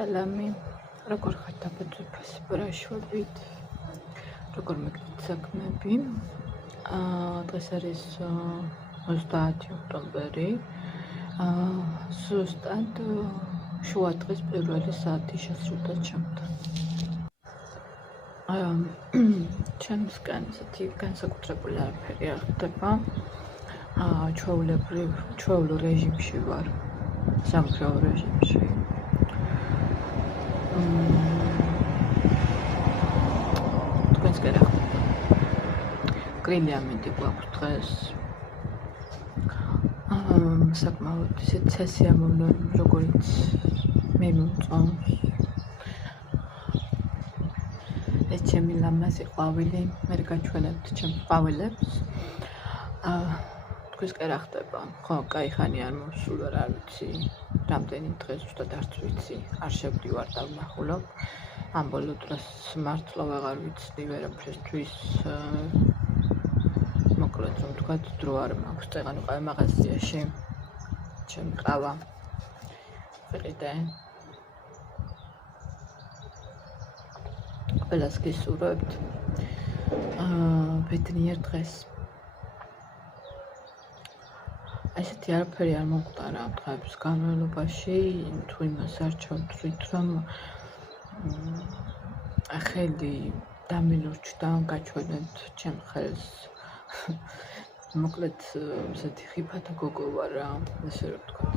სალამი, როგორ ხართ დაბაძვებას ბრაშვებით, როგორ მეკით საქმეები. დღეს არის 30 ოქტომბერი, ზუსტად შუა დღის პირველი საათი შესრულდა ჩემთან. ჩემსგან ისეთი განსაკუთრებული არაფერი არ ხდება. ჩვეულებრივ რეჟიმში ვარ, სამუშაო რეჟიმში. თქვენს გარდა გრილი ამინდი გვაქვს დღეს. საკმაოდ ისეთ სასიამოვნო, როგორც მე მომწონს. ეს ჩემი ლამაზი ყვავილი, მე გაჩვენებთ ჩემს ყვავილებს. თქვენს კი რა ხდება? ხო, კაი ხანი არ მოსულა, რა ვიცი. რამდენი დღე ზუსტად არც ვიცი, არ შევდივარ და ვნახულობ. ამ ბოლო დროს მართლა ვეღარ ვიცი ვერაფრისთვის. მოკლედ რომ ვთქვათ, დრო არ მაქვს. წეღანი ყავი მაღაზიაში. ჩემი ყავა. ვიყიდე. ყველას გისურვებთ. ბედნიერ დღეს. ესეთი არაფერი არ მომხდარა დღეების განმავლობაში, თუ იმას არ ჩავთვლით, რომ ხელი დამილურჩდა, გაჩვენებთ ჩემ ხელს. მოკლედ ესეთი ხიფათა გოგო ვარ რა, ესე რომ ვთქვათ.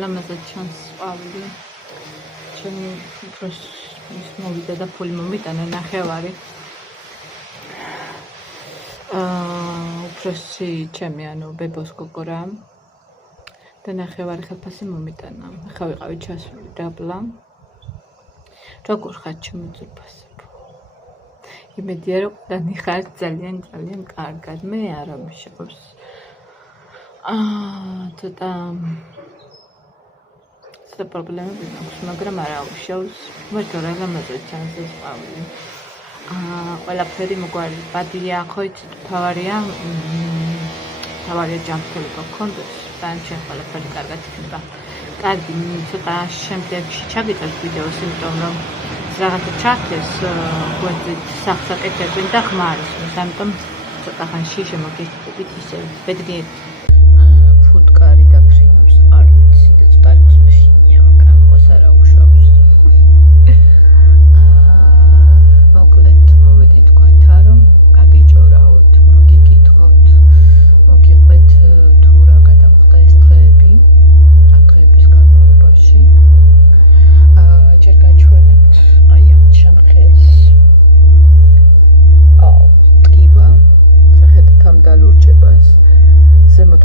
ლამაზად ჩანს ყვავილი. ჩემი უფროს მოვიდა და ფული მომიტანა ნახევარი. უფროსი ჩემი, ანუ ბებოს გოგო რა და ნახევარი ხელფასი მომიტანა. ახლა ვიყავი ჩასული დაბლა. როგორ ხარ ჩემი ძვირფასებო? იმედია რომ ყველანი ხარ ძალიან კარგად. მე არა მიშობს. ცოტა პრობლემები მაქვს, მაგრამ არა უშავს. მოიცა რა ლამაზად ჩანს ეს ყვავილი. ყველაფერი მოგვარი ბადია, ხო იცით, თავარია ჯანმრთელი გქონდეს, დანარჩენ ყველაფერი კარგად იქნება. კარგი, ცოტა შემდეგში ჩაგიტარებ ვიდეოს, იმიტომ რომ რაღაცა ჩაქეს, გვერდით სახსაკეთებენ და ხმა არის, ამიტომ ცოტა ხანში შემოგიჭრებით ისე ბედნიერი. ფუტკარი და ფრინავს არ ვიცი და ცოტა იყოს მეშინია, მაგრამ ხოს არა უშავს. მოკლედ მოვედი თქვენთან, რომ გაგიჭორაოთ, მოგიკითხოთ, მოგიყვეთ თუ რა გადამხდა ეს დღეები, ამ დღეების განმავლობაში. ჯერ გაჩვენებთ აი ამ ჩემ ხელს. ტკივა, შეხედეთ ამ დალურჯებას. ზემოთ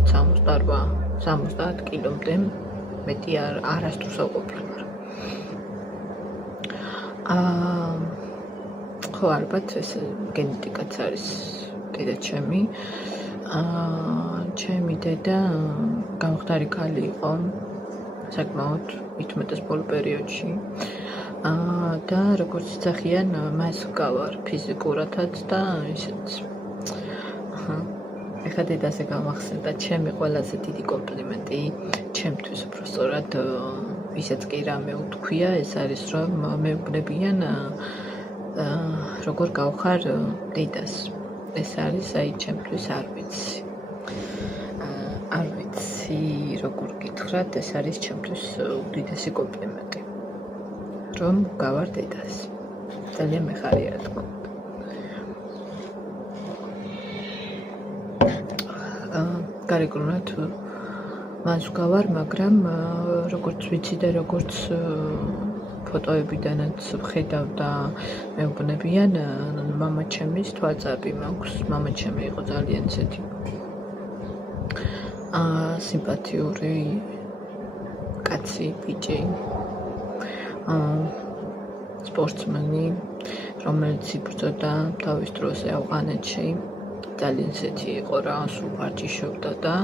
რაღაც 68-70 კილომდე მეტი არასდროს არ ყოფილა. ხო, ალბათ ეს გენეტიკაც არის დედა ჩემი. ჩემი დედა გამხდარი ქალი იყო საკმაოდ ვითმეტეს ბოლო პერიოდში. და როგორც იცახიან, მას გავარ ფიზიკურადაც და ისეთ. ეხლა დედაზე გამახსენდა ჩემი ყველაზე დიდი კომპლიმენტი ჩემთვის უბრალოდ ვისაც კი რამე უთქვია, ეს არის რომ მეუბნებიან როგორ გავხარ დედას. ეს არის ჩემთვის არ ვიცი როგორ გითხრათ, ეს არის ჩემთვის უდიდესი კომპლიმენტი რომ გავარ დედას. ძალიან მეხარია რა თქმა უნდა. გარეგნულად მას გავარ, მაგრამ როგორც ვიცი და როგორც ფოტოებიდანაც ვხედავ და მეუბნებიან, მამაჩემის თვალწარბი მაქვს. მამაჩემი იყო ძალიან ისეთი სიმპათიური კაცი, ბიჭი, სპორტსმენი, რომელიც იბრძოდა თავის დროზე ავღანეთში. ძალიან ისეთი იყო რა, სულ ვარჯიშობდა და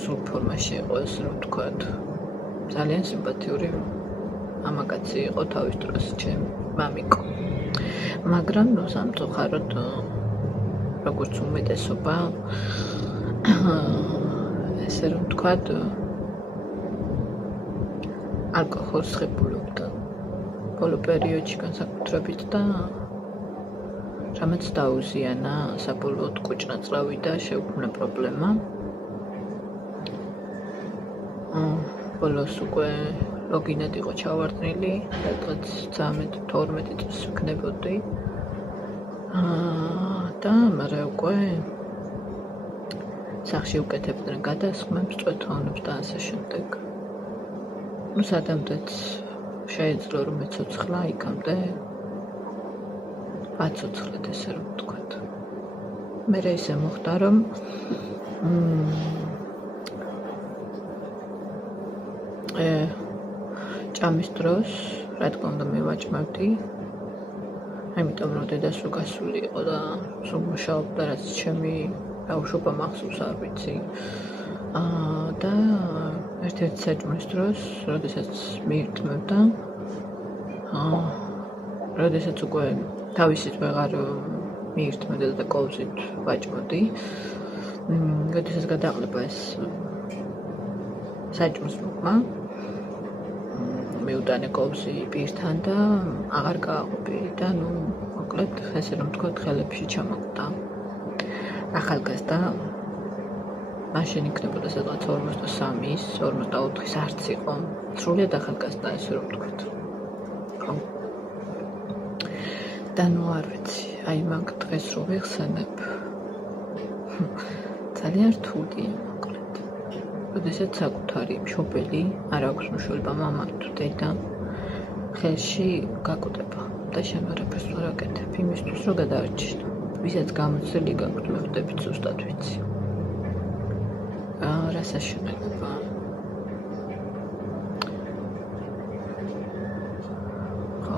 სულ ფორმაში იყო, ესე რომ ვთქვათ. ძალიან სიმპათიური მამაკაცი იყო თავის დროს ჩემი მამიკო. მაგრამ სამწუხაროდ როგორც უმეტესობა ესე რომ ვთქვათ ალკოჰოლს ხებულობდა ბოლო პერიოდში განსაკუთრებით და რამაც დაუზიანა საბოლოოდ კუჭნაწლავი და შეუქმნა პრობლემა. ბოლოს უკვე ლოგინად იყო ჩავარდნილი, სადღაც 13-12 წელს ვქნებოდი. და მაგრამ უკვე სახში უკეთებდნენ გადასხმებს, წვეთონებს და ასე შემდეგ. სადამდეც შეეძლო რომ მეცოცხლა იქამდე ვაცოცხლეთ, ესე რომ ვთქვათ. მე ისე მოხდა რომ ჭამის დროს, რა თქმა უნდა, მე ვაჭმევდი. იმიტომ რომ დედა სულ გასული იყო და სულ მუშაობდა, რაც ჩემი ბავშვობა მახსოვს არ ვიცი. და ერთ-ერთი საჭმლის დროს, როდესაც მიირთმევდა, როდესაც უკვე თავისით ვეღარ მიირთმევდა და კოვზით ვაჭმოდი, როდესაც გადაყლება ეს საჭმლის მოკმა, მიუტანე კოვზი პირთან და აღარ გააყოფილი და მოკლედ ესე რომ ვთქვათ, ხელებში ჩამოკვდა. ახალგაზრდა მაშინ იქნებოდა სადღაც 43-ის, 44-ის არც იყო. სრულიად ახალგაზრდა, ესე რომ ვთქვათ. ხო. და არ ვიცი, აი მაგ დღეს რო ვიხსენებ. ძალიან რთულია, მოკლედ. როდესაც საკუთარი მშობელი, არ აქვს მშობელობა, მამა თუ დედა, ხელში გაკვდება და შემოერაფერს ვერ აკეთებ, იმისთვის რომ გადაარჩინო. ვისაც გამოცდილი გაქვთ, მე ვხვდებით ზუსტად ვიცი. რა საშინელება. ხო.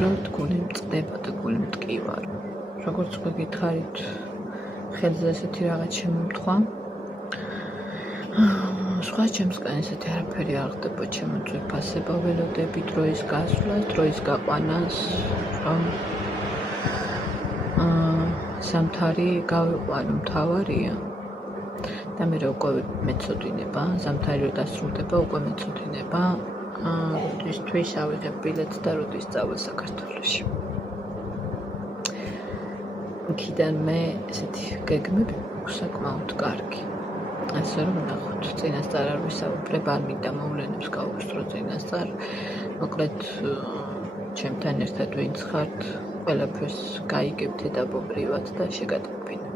რომ გული მწყდება და გული მტკივარ. როგორც გითხარით, ხელზე ესეთი რაღაც შემომთხვა. სხვა ჩემსგან ესეთი არაფერი არ ხდება, ჩემო ძვირფასება ველოდები დროის გასვლას, დროის გაყვანას, რომ ზამთარი გავიყვანო მთავარია და მე უკვე მეცოდინება, ზამთარი რო დასრულდება, უკვე მეცოდინება, როდესთვის ავიღებ ბილეთს და როდის წავალ საქართველოში. იქიდან მე ესეთი გეგმები მაქვს საკმაოდ კარგი. ასე რომ ნახოთ, წინასწარ არ ვისაუბრებ, არ მინდა მოვლენებს გავუსწრო წინასწარ. მოკლედ ჩემთან ერთად ვინც ხართ, ყველაფერს გაიგებთ ეტაპობრივად და შეგატყობინებთ.